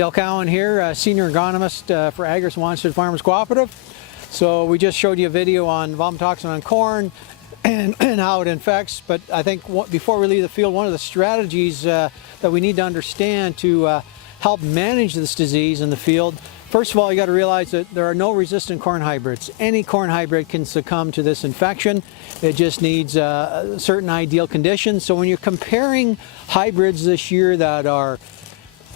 Dale Cowan here, Senior Agronomist for Agris-Wanstead Farmers Cooperative. So we just showed you a video on vomitoxin on corn and how it infects, but I think before we leave the field, one of the strategies that we need to understand to help manage this disease in the field, first of all, you got to realize that there are no resistant corn hybrids. Any corn hybrid can succumb to this infection. It just needs certain ideal conditions. So when you're comparing hybrids this year that are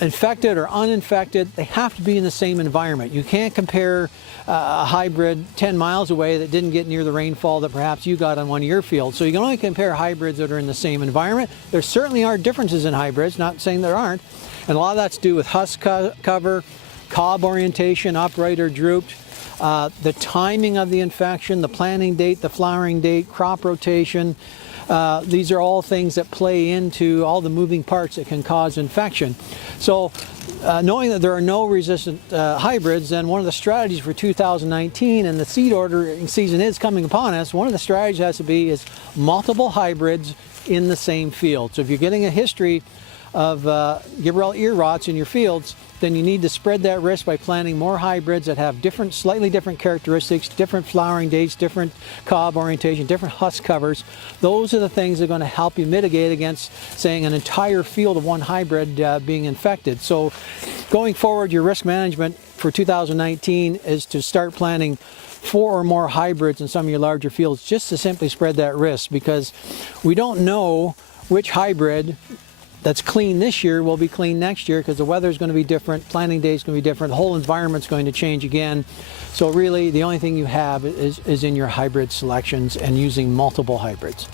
infected or uninfected, they have to be in the same environment. You can't compare a hybrid 10 miles away that didn't get near the rainfall that perhaps you got on one of your fields. So you can only compare hybrids that are in the same environment. There certainly are differences in hybrids, not saying there aren't. And a lot of that's to do with husk cover, cob orientation, upright or drooped, the timing of the infection, the planting date, the flowering date, crop rotation. These are all things that play into all the moving parts that can cause infection. So knowing that there are no resistant hybrids, then one of the strategies for 2019, and the seed ordering season is coming upon us, one of the strategies has to be is multiple hybrids in the same field. So if you're getting a history of gibberella ear rots in your fields, then you need to spread that risk by planting more hybrids that have slightly different characteristics, different flowering dates, different cob orientation, different husk covers. Those are the things that are going to help you mitigate against, saying, an entire field of one hybrid being infected. So going forward, your risk management for 2019 is to start planting 4 or more hybrids in some of your larger fields, just to simply spread that risk, because we don't know which hybrid that's clean this year will be clean next year, because the weather is going to be different, planting day is going to be different, the whole environment's going to change again. So really the only thing you have is in your hybrid selections and using multiple hybrids.